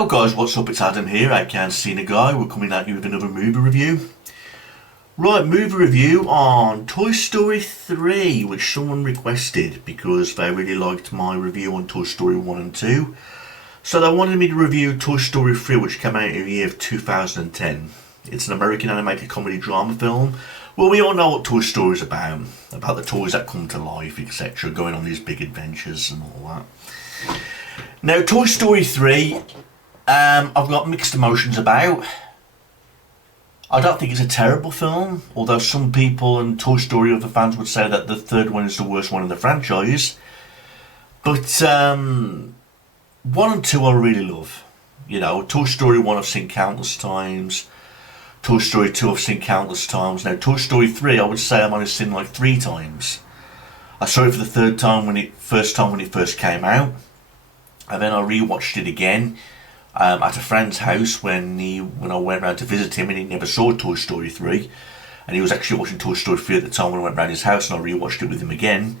Yo guys, what's up? It's Adam here, aka Cena Guy. We're coming at you with another movie review. Right, movie review on Toy Story 3, which someone requested because they really liked my review on Toy Story 1 and 2. So they wanted me to review Toy Story 3, which came out in the year of 2010. It's an American animated comedy drama film. Well, we all know what Toy Story is about the toys that come to life, etc., going on these big adventures and all that. Now, Toy Story 3, I've got mixed emotions about. I don't think it's a terrible film, although some people and Toy Story other fans would say that the third one is the worst one in the franchise. But 1 and 2 I really love. You know, Toy Story 1 I've seen countless times. Toy Story 2 I've seen countless times. Now Toy Story 3 I would say I've only seen like 3 times. I saw it for the third time when it first came out. And then I rewatched it again at a friend's house when I went round to visit him, and he never saw Toy Story 3. And he was actually watching Toy Story 3 at the time when I went round his house, and I rewatched it with him again.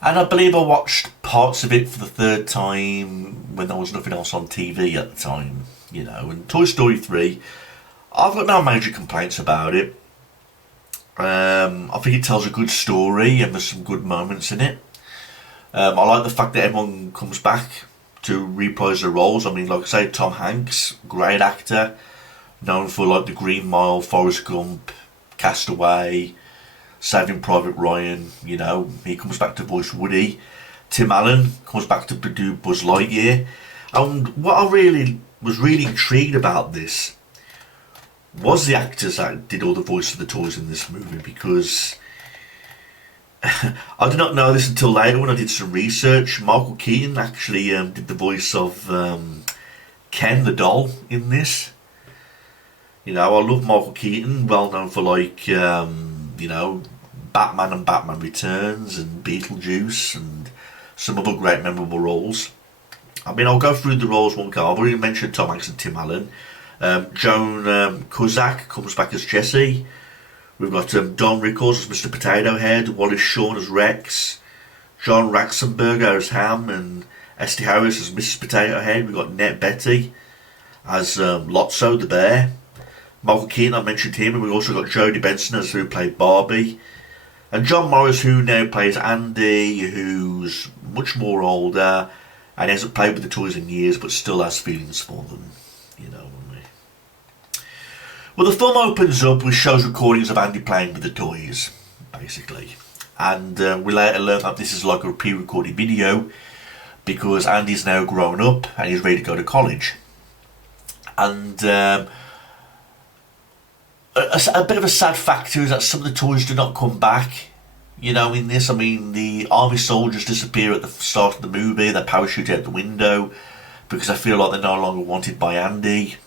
And I believe I watched parts of it for the third time when there was nothing else on TV at the time. You know, and Toy Story 3, I've got no major complaints about it. I think it tells a good story and there's some good moments in it. I like the fact that everyone comes back to reprise their roles. I mean, like I say, Tom Hanks, great actor, known for like The Green Mile, Forrest Gump, Castaway, Saving Private Ryan. You know, he comes back to voice Woody. Tim Allen comes back to do Buzz Lightyear. And what I was really intrigued about this was the actors that did all the voice of the toys in this movie, because I did not know this until later when I did some research. Michael Keaton actually did the voice of Ken the doll in this. You know, I love Michael Keaton, well known for like, you know, Batman and Batman Returns and Beetlejuice and some other great memorable roles. I mean, I'll go through the roles one go. I've already mentioned Tom Hanks and Tim Allen. Joan Cusack comes back as Jessie. We've got Don Rickles as Mr. Potato Head, Wallace Shawn as Rex, John Ratzenberger as Ham, and Esty Harris as Mrs. Potato Head. We've got Ned Betty as Lotso the bear. Michael Keaton, I mentioned him, and we've also got Jodie Benson as who played Barbie. And John Morris, who now plays Andy, who's much more older and hasn't played with the toys in years, but still has feelings for them. You know. Well, the film opens up with shows recordings of Andy playing with the toys, basically. And we later learn that this is like a pre-recorded video because Andy's now grown up and he's ready to go to college. And a bit of a sad factor is that some of the toys do not come back. You know, in this, I mean, the army soldiers disappear at the start of the movie. They parachute out the window because I feel like they're no longer wanted by Andy.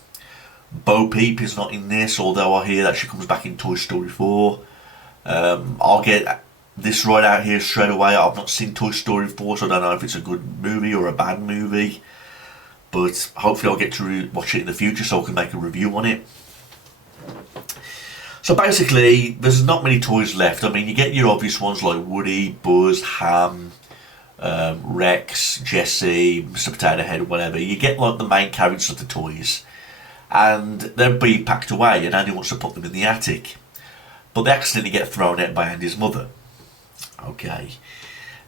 Bo Peep is not in this, although I hear that she comes back in Toy Story 4. I'll get this right out here straight away. I've not seen Toy Story 4, so I don't know if it's a good movie or a bad movie. But hopefully I'll get to watch it in the future so I can make a review on it. So basically, there's not many toys left. I mean, you get your obvious ones like Woody, Buzz, Ham, Rex, Jessie, Mr. Potato Head, whatever. You get like the main characters of the toys. And they're being packed away and Andy wants to put them in the attic. But they accidentally get thrown out by Andy's mother. Okay.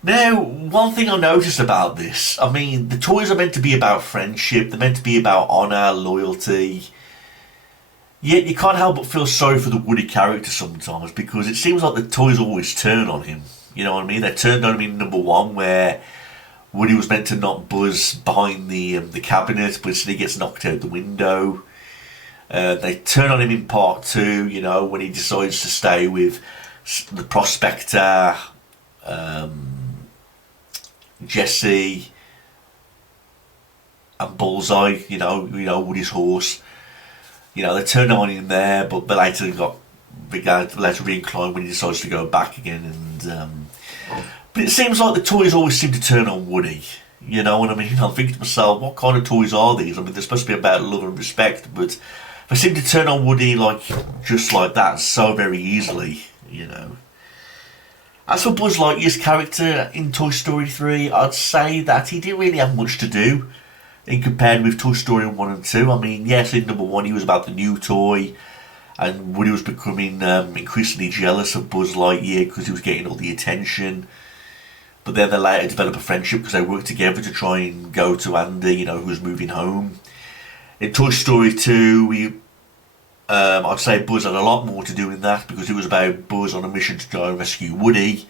Now, one thing I noticed about this, I mean, the toys are meant to be about friendship, they're meant to be about honour, loyalty. Yet you can't help but feel sorry for the Woody character sometimes, because it seems like the toys always turn on him. You know what I mean? They turned on him in number 1 where Woody was meant to knock Buzz behind the cabinet, but instead he gets knocked out the window. They turn on him in part 2, you know, when he decides to stay with the prospector, Jessie, and Bullseye, you know, Woody's horse. You know, they turn on him there, but they later reincline when he decides to go back again. And but it seems like the toys always seem to turn on Woody. You know what I mean? I'm thinking to myself, what kind of toys are these? I mean, they're supposed to be about love and respect, but they seem to turn on Woody like just like that so very easily, you know. As for Buzz Lightyear's character in Toy Story 3, I'd say that he didn't really have much to do. in compared with Toy Story 1 and 2. I mean, yes, in number 1 he was about the new toy, and Woody was becoming increasingly jealous of Buzz Lightyear because he was getting all the attention. But then they later develop a friendship because they work together to try and go to Andy, you know, who's moving home. In Toy Story 2, I'd say Buzz had a lot more to do in that because it was about Buzz on a mission to go and rescue Woody.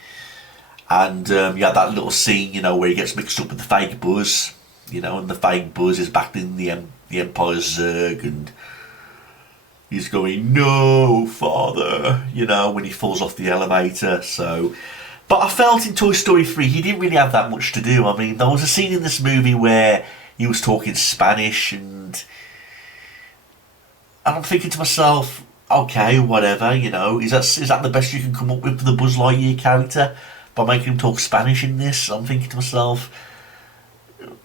And you had that little scene, you know, where he gets mixed up with the fake Buzz, you know, and the fake Buzz is back in the Empire Zurg, and he's going, "No, father," you know, when he falls off the elevator. So, but I felt in Toy Story 3 he didn't really have that much to do. I mean, there was a scene in this movie where he was talking Spanish, and I'm thinking to myself, okay, whatever, you know, is that the best you can come up with for the Buzz Lightyear character, by making him talk Spanish in this? I'm thinking to myself,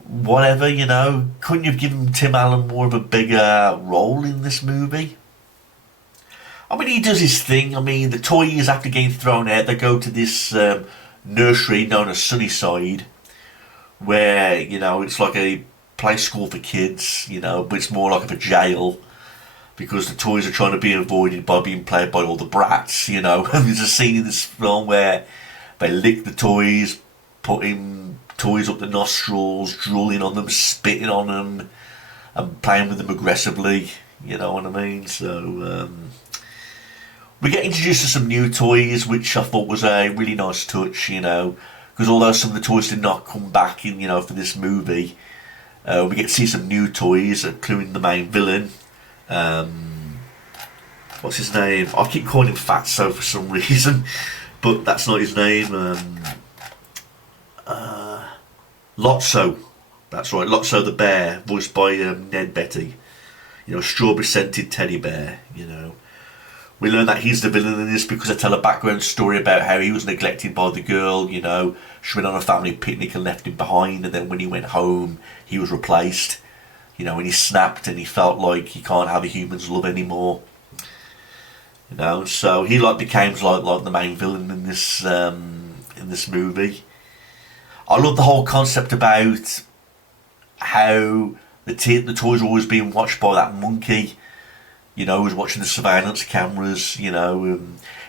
whatever, you know, couldn't you have given Tim Allen more of a bigger role in this movie? I mean, he does his thing. I mean, the toys, after getting thrown out, they go to this nursery known as Sunnyside, where, you know, it's like a play school for kids, you know, but it's more like a jail, because the toys are trying to be avoided by being played by all the brats, you know. And there's a scene in this film where they lick the toys, putting toys up the nostrils, drooling on them, spitting on them, and playing with them aggressively, you know what I mean? So, we get introduced to some new toys, which I thought was a really nice touch, you know, because although some of the toys did not come back in, you know, for this movie, we get to see some new toys, including the main villain. What's his name? I keep calling him Fatso for some reason, but that's not his name. Lotso. That's right, Lotso the bear, voiced by Ned Beatty. You know, strawberry scented teddy bear, you know. We learn that he's the villain in this because they tell a background story about how he was neglected by the girl, you know. She went on a family picnic and left him behind, and then when he went home, he was replaced. You know, and he snapped and he felt like he can't have a human's love anymore. You know, so he became like the main villain in this movie. I love the whole concept about how the toys are always being watched by that monkey, you know, who's watching the surveillance cameras, you know.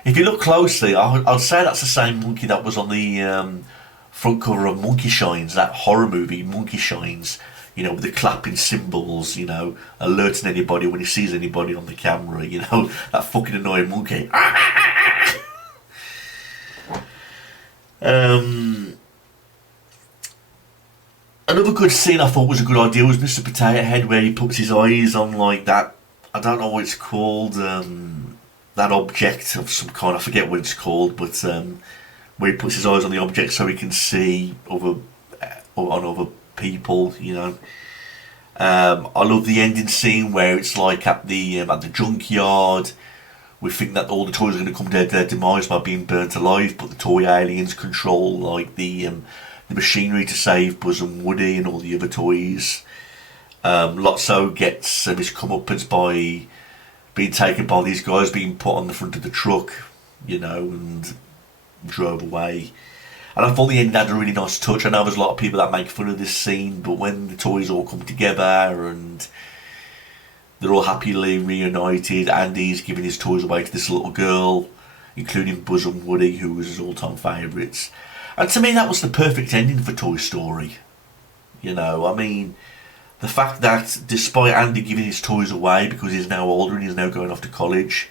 If you look closely, I'd say that's the same monkey that was on the front cover of Monkey Shines, that horror movie, Monkey Shines, you know, with the clapping cymbals, you know, alerting anybody when he sees anybody on the camera, you know, that fucking annoying monkey. Another good scene I thought was a good idea was Mr. Potato Head, where he puts his eyes on like that, I don't know what it's called, that object of some kind, I forget what it's called, but where he puts his eyes on the object so he can see on other people, you know. I love the ending scene where it's like at the junkyard. We think that all the toys are going to come to their demise by being burnt alive, but the toy aliens control like the machinery to save Buzz and Woody and all the other toys. Lotso gets his comeuppance by being taken by these guys, being put on the front of the truck, you know, and drove away. And I thought the ending had a really nice touch. I know there's a lot of people that make fun of this scene, but when the toys all come together and they're all happily reunited, Andy's giving his toys away to this little girl, including Buzz and Woody, who was his all-time favourites. And to me, that was the perfect ending for Toy Story. You know, I mean, the fact that despite Andy giving his toys away because he's now older and he's now going off to college,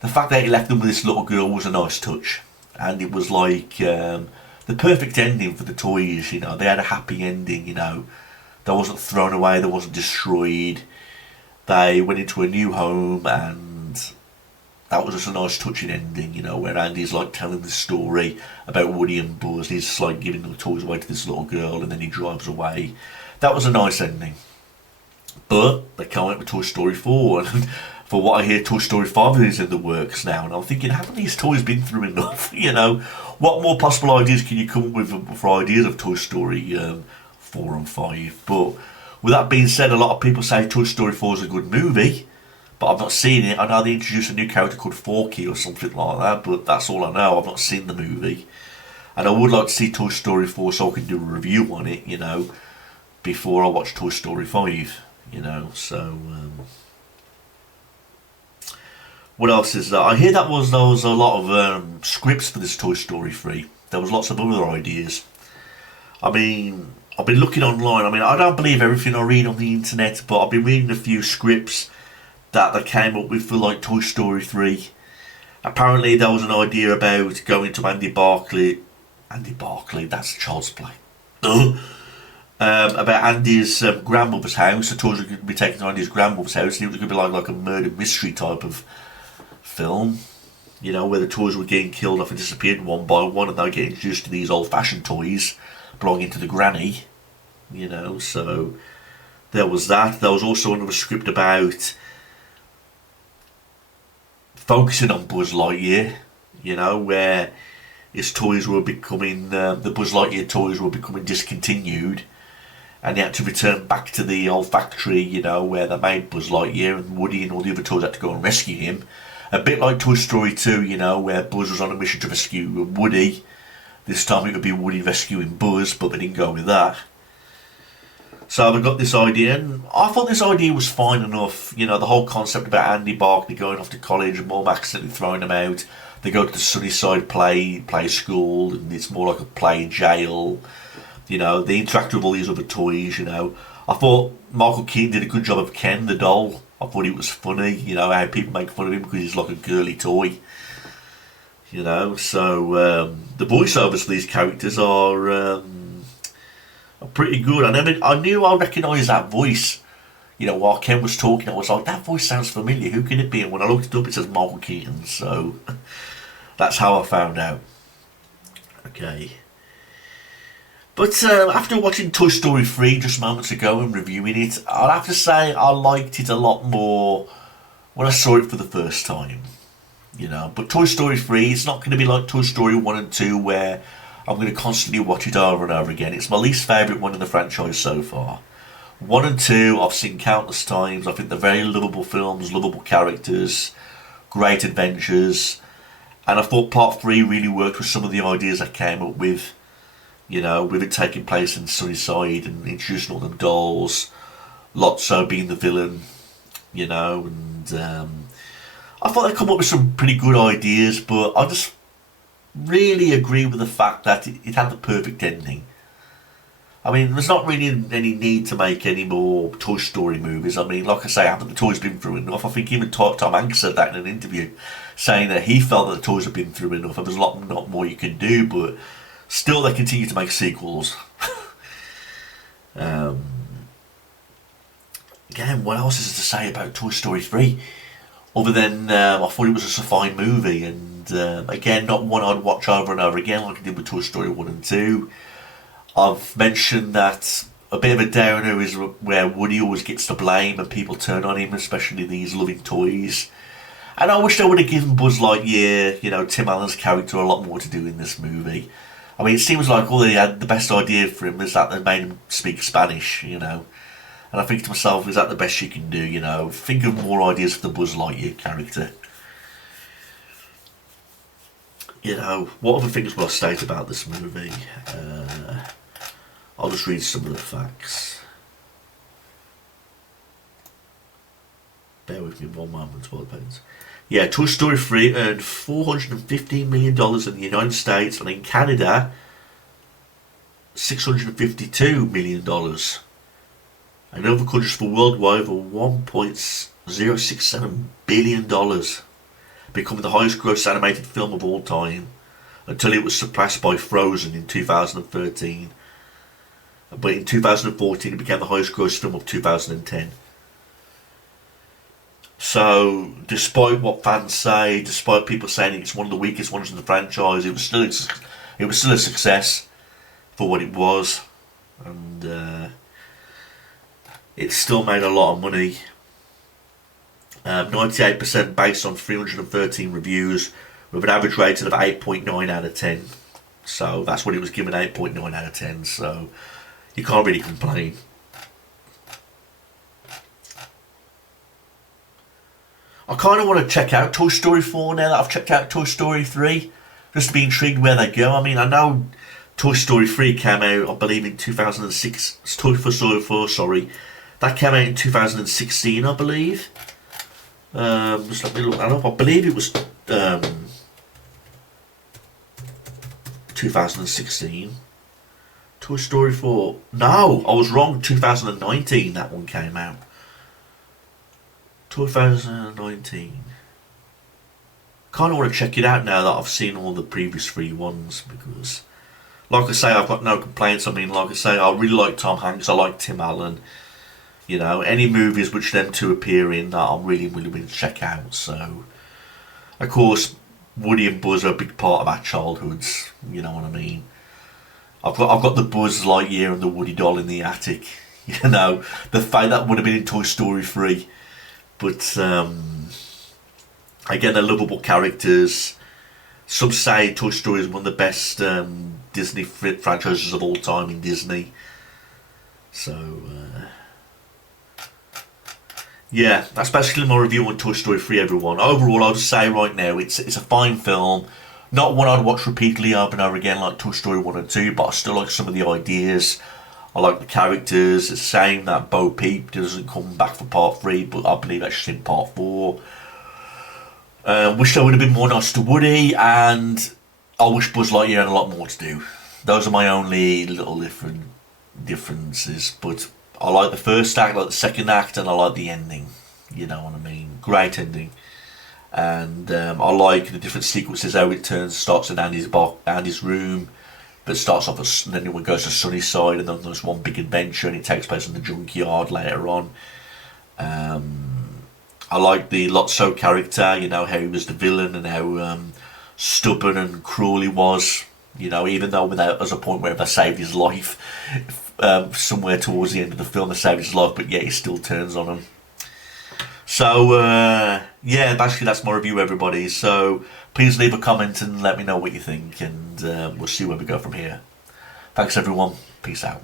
the fact that he left them with this little girl was a nice touch. And it was like the perfect ending for the toys, you know. They had a happy ending, you know. They wasn't thrown away, they wasn't destroyed. They went into a new home, and that was just a nice touching ending, you know, where Andy's like telling the story about Woody and Buzz. He's just like giving the toys away to this little girl, and then he drives away. That was a nice ending. But they can't wait for Toy Story 4, and for what I hear, Toy Story 5 is in the works now, and I'm thinking, haven't these toys been through enough? You know, what more possible ideas can you come up with for ideas of Toy Story 4 and 5? But with that being said, a lot of people say Toy Story 4 is a good movie, but I've not seen it. I know they introduced a new character called Forky or something like that, but that's all I know. I've not seen the movie. And I would like to see Toy Story 4 so I can do a review on it, you know. before I watched Toy Story 5, so what else is that? I hear there was a lot of scripts for this Toy Story 3. There was lots of other ideas. I mean, I've been looking online. I mean, I don't believe everything I read on the internet, but I've been reading a few scripts that they came up with for like Toy Story 3. Apparently there was an idea about going to Andy Barclay, that's Child's Play. About Andy's grandmother's house. The tours were going to be taken to Andy's grandmother's house, and it was going to be like a murder mystery type of film, where the toys were getting killed off and disappeared one by one, and they were getting introduced to these old-fashioned toys belonging to the granny, so there was that. There was also another script about focusing on Buzz Lightyear, where his toys were becoming, the Buzz Lightyear toys were becoming discontinued, and he had to return back to the old factory, where they made Buzz Lightyear, and Woody and all the other toys had to go and rescue him. A bit like Toy Story 2, where Buzz was on a mission to rescue Woody. This time it would be Woody rescuing Buzz, but they didn't go with that. So they got this idea, and I thought this idea was fine enough. The whole concept about Andy Barclay going off to college and Mom accidentally throwing him out. They go to the Sunnyside play school, and it's more like a play jail. They interact with all these other toys, I thought Michael Keaton did a good job of Ken the doll. I thought it was funny, how people make fun of him because he's like a girly toy. So the voiceovers for these characters are pretty good. I knew I recognised that voice. While Ken was talking, I was like, that voice sounds familiar. Who can it be? And when I looked it up, it says Michael Keaton. So that's how I found out. Okay. But after watching Toy Story 3 just moments ago and reviewing it, I'll have to say I liked it a lot more when I saw it for the first time. But Toy Story 3, it's not going to be like Toy Story 1 and 2 where I'm going to constantly watch it over and over again. It's my least favourite one in the franchise so far. 1 and 2 I've seen countless times. I think they're very lovable films, lovable characters, great adventures. And I thought Part 3 really worked with some of the ideas I came up with. With it taking place in Sunnyside and introducing all them dolls, Lotso being the villain, and I thought they come up with some pretty good ideas, but I just really agree with the fact that it had the perfect ending. I mean, there's not really any need to make any more Toy Story movies. I mean, like I say, haven't the toys been through enough? I think even Tom Hanks said that in an interview, saying that he felt that the toys had been through enough and there's a lot more you can do, but still, they continue to make sequels. Again, what else is there to say about Toy Story 3? Other than I thought it was a fine movie, and again, not one I'd watch over and over again like I did with Toy Story 1 and 2. I've mentioned that a bit of a downer is where Woody always gets the blame and people turn on him, especially these loving toys. And I wish they would have given Buzz Lightyear, Tim Allen's character, a lot more to do in this movie. I mean, it seems like all they had, the best idea for him was that they made him speak Spanish, And I think to myself, is that the best you can do, Think of more ideas for the Buzz Lightyear character. What other things will I state about this movie? I'll just read some of the facts. Bear with me one moment while it pains. Yeah, Toy Story 3 earned $415 million in the United States, and in Canada, $652 million. And in other countries for worldwide, over $1.067 billion, becoming the highest gross animated film of all time, until it was surpassed by Frozen in 2013. But in 2014, it became the highest gross film of 2010. So, despite what fans say, despite people saying it's one of the weakest ones in the franchise, it was still a success for what it was, and it still made a lot of money. 98% based on 313 reviews, with an average rating of 8.9 out of 10. So that's what it was given, 8.9 out of 10. So you can't really complain. I kind of want to check out Toy Story 4 now that I've checked out Toy Story 3, just to be intrigued where they go. I mean, I know Toy Story 3 came out, I believe, in 2006. Toy Story 4, sorry. That came out in 2016, I believe. Just let me look that up. I believe it was 2016. Toy Story 4. No, I was wrong. 2019 that one came out. 2019. Kind of want to check it out now that I've seen all the previous 3 ones, because, like I say, I've got no complaints. I mean, like I say, I really like Tom Hanks. I like Tim Allen. You know, any movies which them two appear in that I'm really willing to check out. So, of course, Woody and Buzz are a big part of our childhoods. You know what I mean? I've got the Buzz Lightyear and the Woody doll in the attic. You know, the fact that would have been in Toy Story 3. But again, they're lovable characters. Some say Toy Story is one of the best Disney franchises of all time in Disney. So, yeah, that's basically my review on Toy Story 3, everyone. Overall, I'll just say right now, it's a fine film. Not one I'd watch repeatedly over and over again like Toy Story 1 and 2, but I still like some of the ideas. I like the characters. It's a shame that Bo Peep doesn't come back for part 3, but I believe that's in part 4. Wish there would have been more nice to Woody, and I wish Buzz Lightyear had a lot more to do. Those are my only little differences, but I like the first act, I like the second act, and I like the ending. You know what I mean? Great ending. And I like the different sequences, how it starts in Andy's room, but starts off and then it goes to Sunnyside, and then there's one big adventure, and it takes place in the junkyard later on. I like the Lotso character, you know, how he was the villain and how stubborn and cruel he was. You know, even though there was a point where they saved his life, somewhere towards the end of the film they saved his life, but yet he still turns on him. So, yeah, basically that's my review, everybody. So, please leave a comment and let me know what you think, and we'll see where we go from here. Thanks, everyone. Peace out.